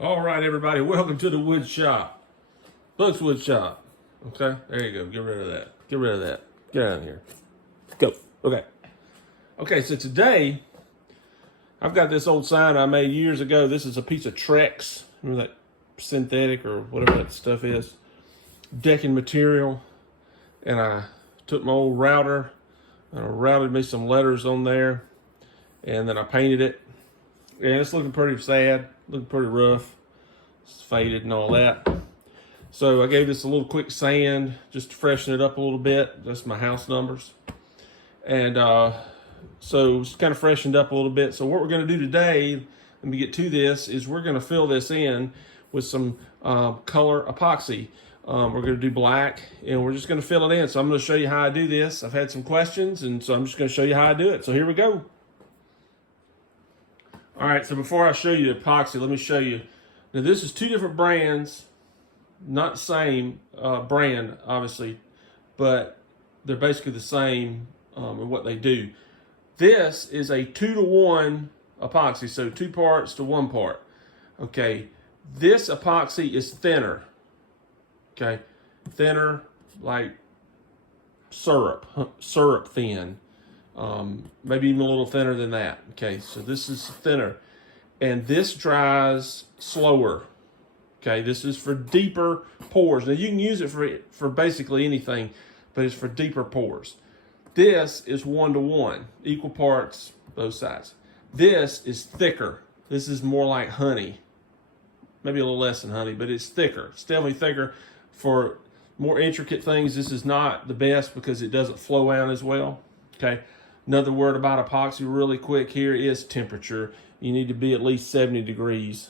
All right, everybody, welcome to the wood shop. Buck's Wood Shop. Okay, there you go. Get rid of that. Get rid of that. Get out of here. Go. Okay. Okay, so today, I've got this old sign I made years ago. This is a piece of Trex. Remember that synthetic or whatever that stuff is? Decking material. And I took my old router and I routed me some letters on there. And then I painted it. And it's looking pretty sad. Looking pretty rough. It's faded and all that. So I gave this a little quick sand just to freshen it up a little bit. That's my house numbers. And so it's kind of freshened up a little bit. So what we're going to do today, let me get to this, is we're going to fill this in with some color epoxy. We're going to do black and we're just going to fill it in. So I'm going to show you how I do this. I've had some questions and so I'm just going to show you how I do it. So here we go. All right, so before I show you the epoxy, let me show you. Now this is two different brands, not the same brand, obviously, but they're basically the same in what they do. This is a 2-to-1 epoxy, so 2 parts to 1 part. Okay, this epoxy is thinner. Okay, thinner like syrup thin. Maybe even a little thinner than that. Okay, so this is thinner. And this dries slower. Okay, this is for deeper pores. Now you can use it for basically anything, but it's for deeper pores. This is 1-to-1, equal parts, both sides. This is thicker. This is more like honey. Maybe a little less than honey, but it's thicker. It's definitely thicker. For more intricate things, this is not the best because it doesn't flow out as well. Okay. Another word about epoxy really quick here is temperature. You need to be at least 70 degrees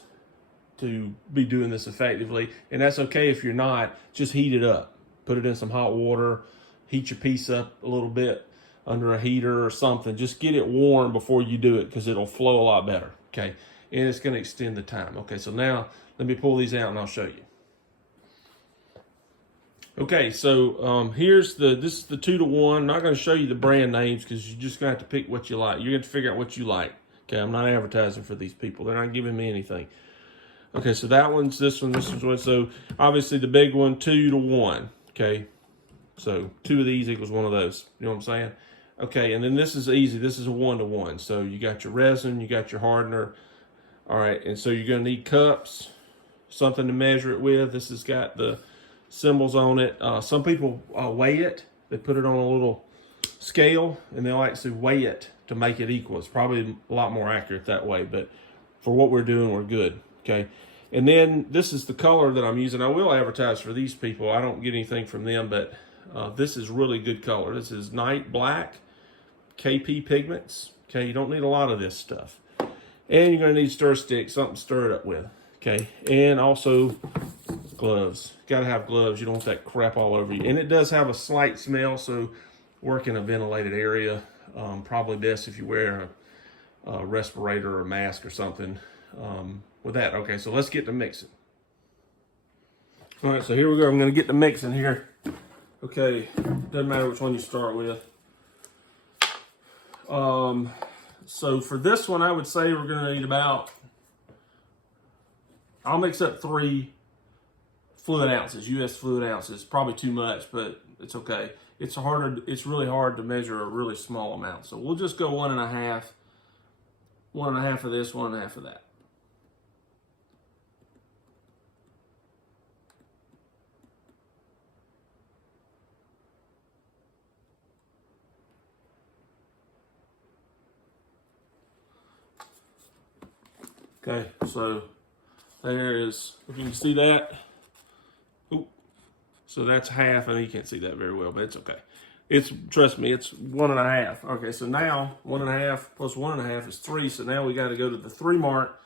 to be doing this effectively. And that's okay if you're not. Just heat it up. Put it in some hot water. Heat your piece up a little bit under a heater or something. Just get it warm before you do it because it'll flow a lot better. Okay. And it's going to extend the time. Okay. So now let me pull these out and I'll show you. Okay, so this is the 2-to-1. I'm not going to show you the brand names because you're just going to have to pick what you like. You're going to figure out what you like. Okay, I'm not advertising for these people. They're not giving me anything. Okay, so that one's this one, this one's one. So obviously the big one, 2-to-1. Okay, so 2 of these equals 1 of those. You know what I'm saying? Okay, and then this is easy. This is a 1-to-1. So you got your resin, you got your hardener. All right, and so you're going to need cups, something to measure it with. This has got the symbols on it. Some people weigh it. They put it on a little scale and they'll actually weigh it to make it equal. It's probably a lot more accurate that way, but for what we're doing, we're good. Okay. And then this is the color that I'm using. I will advertise for these people. I don't get anything from them, but this is really good color. This is Night Black KP Pigments. Okay. You don't need a lot of this stuff. And you're going to need stir stick, something to stir it up with. Okay. And also gloves. Got to have gloves. You don't want that crap all over you. And it does have a slight smell, so work in a ventilated area. Probably best if you wear a respirator or a mask or something with that. Okay, so let's get to mixing. All right, so here we go. I'm going to get to mixing here. Okay, doesn't matter which one you start with. So for this one, I would say we're going to need about, I'll mix up 3 fluid ounces, US fluid ounces. Probably too much, but it's okay. It's really hard to measure a really small amount. So we'll just go 1.5. 1.5 of this, 1.5 of that. Okay, so there is, if you can see that. So that's half, and you can't see that very well, but it's okay. Trust me, it's 1.5. Okay, so now 1.5 plus 1.5 is 3. So now we got to go to the 3 mark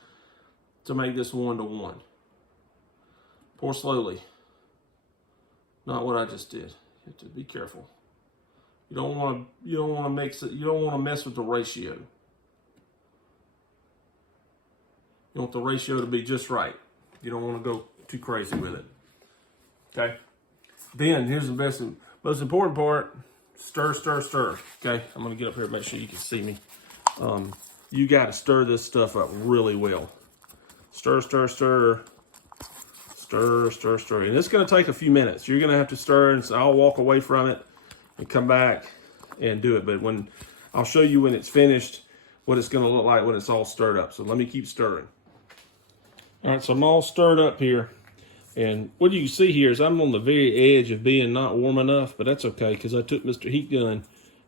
to make this 1-to-1. Pour slowly. Not what I just did. You have to be careful. You don't want to mix it. You don't want to mess with the ratio. You want the ratio to be just right. You don't want to go too crazy with it. Okay. Then here's the most important part. Stir, stir, stir. Okay, I'm gonna get up here and make sure you can see me. You got to stir this stuff up really well. Stir, stir, stir. Stir, stir, stir. And it's going to take a few minutes. You're going to have to stir, and so I'll walk away from it and come back and do it. But when I'll show you when it's finished, what it's going to look like when it's all stirred up. So let me keep stirring. All right, so I'm all stirred up here. And what you can see here is I'm on the very edge of being not warm enough, but that's okay because I took Mr. Heat Gun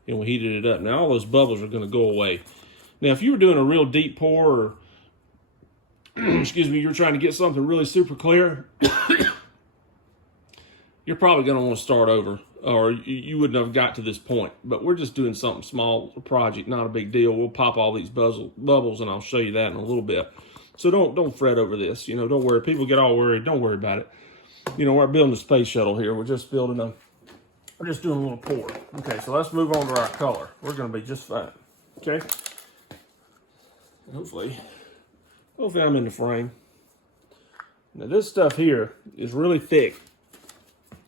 and we heated it up. Now all those bubbles are going to go away. Now if you were doing a real deep pour or excuse me, you're trying to get something really super clear, you're probably going to want to start over, or you wouldn't have got to this point. But we're just doing something small, a project, not a big deal. We'll pop all these bubbles, and I'll show you that in a little bit. So don't fret over this. You know, don't worry. People get all worried. Don't worry about it. You know, we're building a space shuttle here. We're just doing a little pour. Okay, so let's move on to our color. We're going to be just fine. Okay. Hopefully I'm in the frame. Now this stuff here is really thick.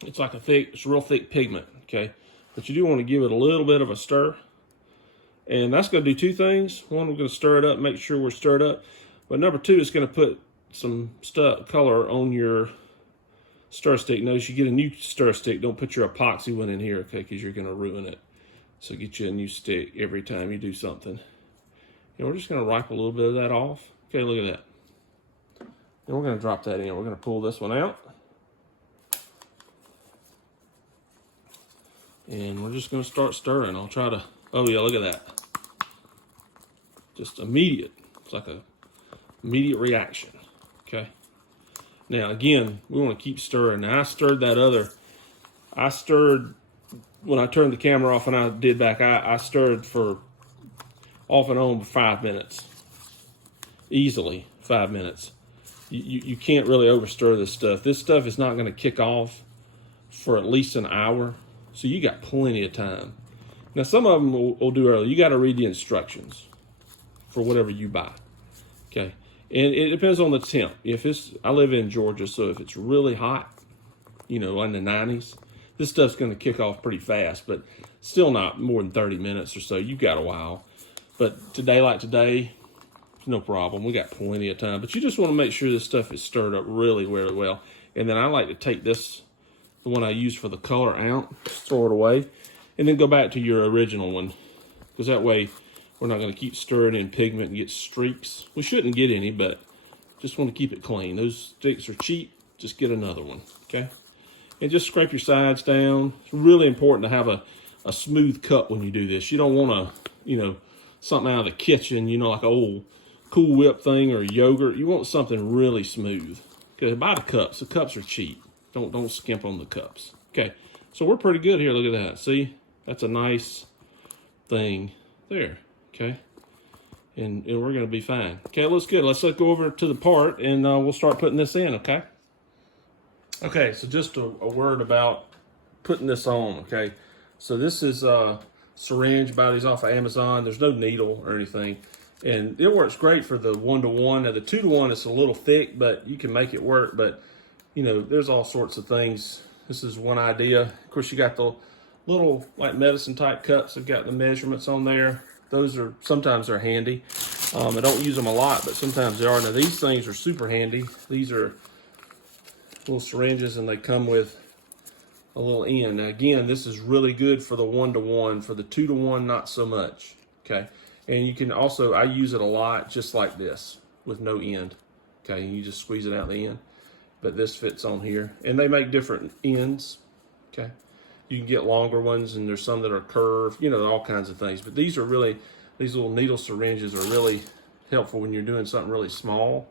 It's like it's real thick pigment, okay? But you do want to give it a little bit of a stir. And that's going to do two things. One, we're going to stir it up, make sure we're stirred up. But number two, it's going to put some color on your stir stick. Notice you get a new stir stick. Don't put your epoxy one in here, okay, because you're going to ruin it. So get you a new stick every time you do something. And we're just going to wipe a little bit of that off. Okay, look at that. And we're going to drop that in. We're going to pull this one out. And we're just going to start stirring. I'll try to, oh yeah, look at that. Just immediate. It's like a immediate reaction. Okay. Now again, we want to keep stirring. Now I stirred when I turned the camera off and I did back, I stirred for off and on for 5 minutes. Easily 5 minutes. You can't really overstir this stuff. This stuff is not going to kick off for at least an hour. So you got plenty of time. Now some of them will do early. You got to read the instructions for whatever you buy. Okay. And it depends on the temp. I live in Georgia, so if it's really hot, you know, in the 90s, this stuff's going to kick off pretty fast, but still not more than 30 minutes or so. You've got a while. But today, like today, no problem. We got plenty of time. But you just want to make sure this stuff is stirred up really, really well. And then I like to take this, the one I use for the color, out, throw it away, and then go back to your original one. Because that way, we're not going to keep stirring in pigment and get streaks. We shouldn't get any, but just want to keep it clean. Those sticks are cheap. Just get another one, okay? And just scrape your sides down. It's really important to have a smooth cut when you do this. You don't want to, you know, something out of the kitchen, you know, like an old Cool Whip thing or yogurt. You want something really smooth. Okay, buy the cups. The cups are cheap. Don't skimp on the cups. Okay, so we're pretty good here. Look at that. See, that's a nice thing there. Okay, and we're going to be fine. Okay, looks good. Let's go over to the part, and we'll start putting this in, okay? Okay, so just a word about putting this on, okay? So this is Syringe. Buy these off of Amazon. There's no needle or anything. And it works great for the 1-to-1. Now, the 2-to-1 is a little thick, but you can make it work. But, you know, there's all sorts of things. This is one idea. Of course, you got the little, like, medicine-type cups. They've got the measurements on there. Those are, sometimes they're handy. I don't use them a lot, but sometimes they are. Now, these things are super handy. These are little syringes, and they come with a little end. Now, again, this is really good for the 1-to-1. For the 2-to-1, not so much, okay? And you can also, I use it a lot just like this with no end, okay? You just squeeze it out the end, but this fits on here. And they make different ends, okay? You can get longer ones, and there's some that are curved, you know, all kinds of things. But these are really, these little needle syringes are really helpful when you're doing something really small.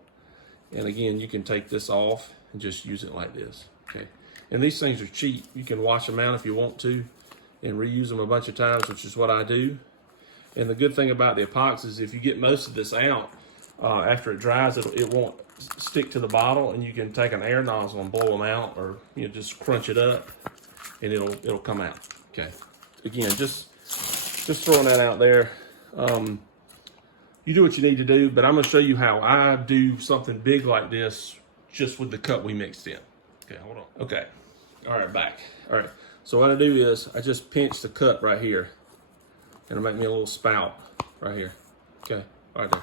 And again, you can take this off and just use it like this, okay? And these things are cheap. You can wash them out if you want to and reuse them a bunch of times, which is what I do. And the good thing about the epoxy is if you get most of this out, after it dries, it won't stick to the bottle, and you can take an air nozzle and blow them out, or you know, just crunch it up, and it'll come out. Okay. Again, just throwing that out there. You do what you need to do, but I'm going to show you how I do something big like this just with the cup we mixed in. Okay, hold on. Okay. All right, back. All right. So what I do is I just pinch the cup right here, and it'll make me a little spout right here. Okay, right there.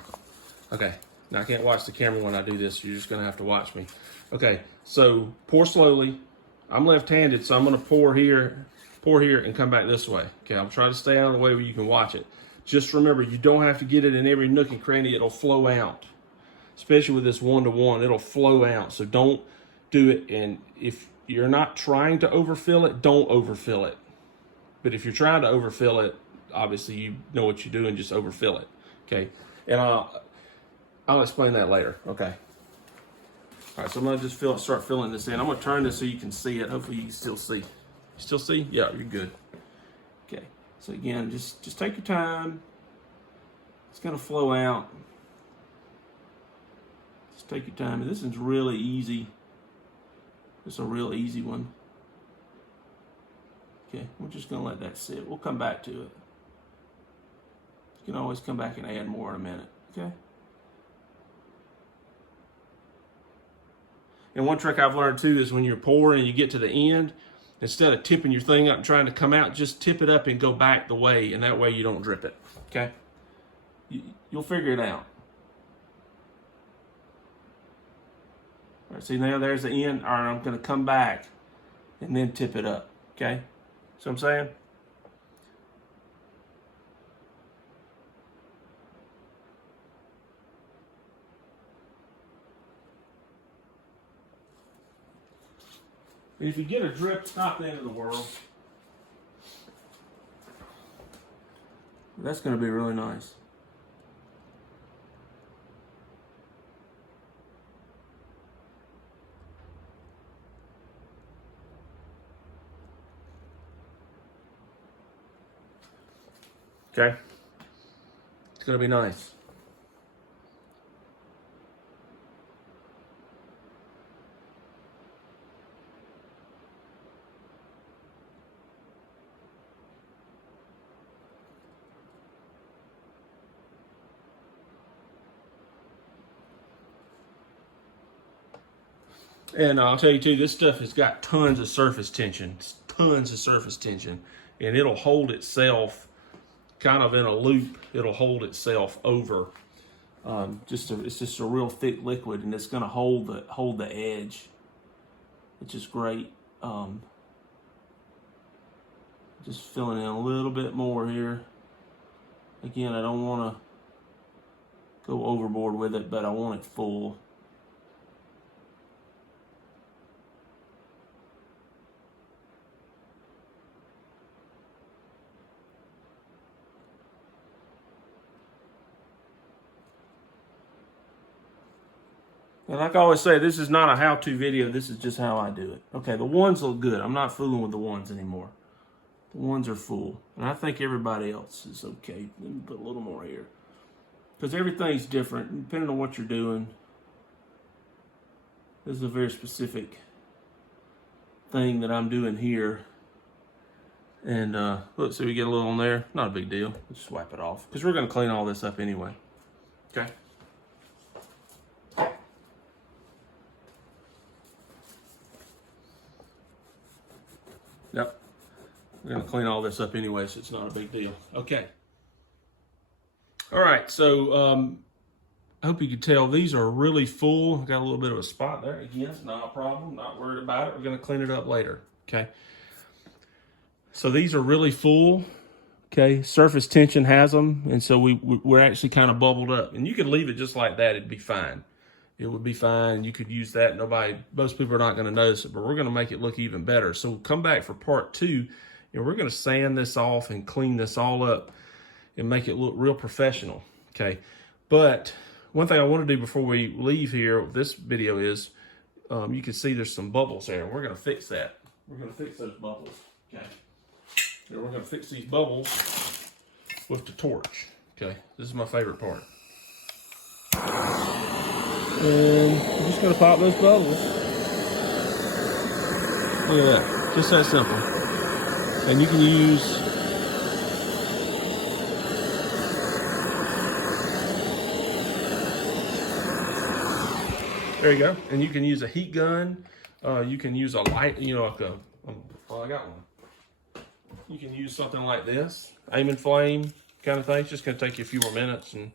Okay. Now I can't watch the camera when I do this, so you're just gonna have to watch me. Okay, so pour slowly. I'm left-handed, so I'm gonna pour here, and come back this way. Okay, I'll try to stay out of the way where you can watch it. Just remember, you don't have to get it in every nook and cranny. It'll flow out, especially with this 1-to-1. It'll flow out, so don't do it. And if you're not trying to overfill it, don't overfill it. But if you're trying to overfill it, obviously you know what you're doing, just overfill it. Okay, and I'll explain that later. Okay. All right, so I'm gonna just start filling this in. I'm gonna turn this so you can see it. Hopefully you can still see. You still see? Yeah, you're good. Okay. So again, just take your time. It's gonna flow out. Just take your time. And this is really easy. It's a real easy one. Okay, we're just gonna let that sit. We'll come back to it. You can always come back and add more in a minute. Okay. And one trick I've learned too is when you're pouring and you get to the end, instead of tipping your thing up and trying to come out, just tip it up and go back the way, and that way you don't drip it, okay? You'll figure it out. All right, see now there's the end. All right, I'm gonna come back and then tip it up, okay? See what I'm saying? And if you get a drip, it's not the end of the world. That's going to be really nice. Okay? It's going to be nice. And I'll tell you too, this stuff has got tons of surface tension, and it'll hold itself kind of in a loop. It'll hold itself over. It's just a real thick liquid, and it's going to hold the edge, which is great. Just filling in a little bit more here. Again, I don't want to go overboard with it, but I want it full. And like I always say, this is not a how-to video. This is just how I do it. Okay, the ones look good. I'm not fooling with the ones anymore. The ones are full. And I think everybody else is okay. Let me put a little more here. Because everything's different, depending on what you're doing. This is a very specific thing that I'm doing here. And look, see we get a little on there. Not a big deal. Just wipe it off. Because we're going to clean all this up anyway. Okay. Yep. We're going to clean all this up anyway, so it's not a big deal. Okay. All right, so I hope you can tell these are really full. Got a little bit of a spot there. Again, it's not a problem. Not worried about it. We're going to clean it up later. Okay. So these are really full. Okay. Surface tension has them, and so we're actually kind of bubbled up. And you could leave it just like that. It'd be fine. It would be fine. You could use that. Most people are not going to notice it, but we're going to make it look even better. So we'll come back for part 2, and we're going to sand this off and clean this all up and make it look real professional. Okay. But one thing I want to do before we leave here, this video is, you can see there's some bubbles there. We're going to fix that. We're going to fix those bubbles. Okay. And we're going to fix these bubbles with the torch. Okay. This is my favorite part. And I'm just going to pop those bubbles. Look at that. Just that simple. And you can use there you go. And you can use a heat gun. You can use a light, like I got one. You can use something like this, aim and flame kind of thing. It's just going to take you a few more minutes, and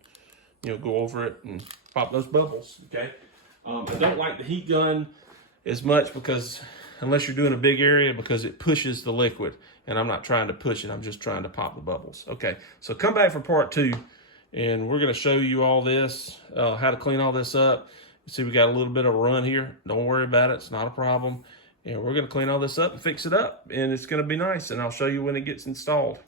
go over it and pop those bubbles, okay? I don't like the heat gun as much because, unless you're doing a big area, because it pushes the liquid, and I'm not trying to push it, I'm just trying to pop the bubbles. Okay, so come back for part 2, and we're gonna show you all this, how to clean all this up. You see we got a little bit of a run here. Don't worry about it, it's not a problem. And we're gonna clean all this up and fix it up, and it's gonna be nice, and I'll show you when it gets installed.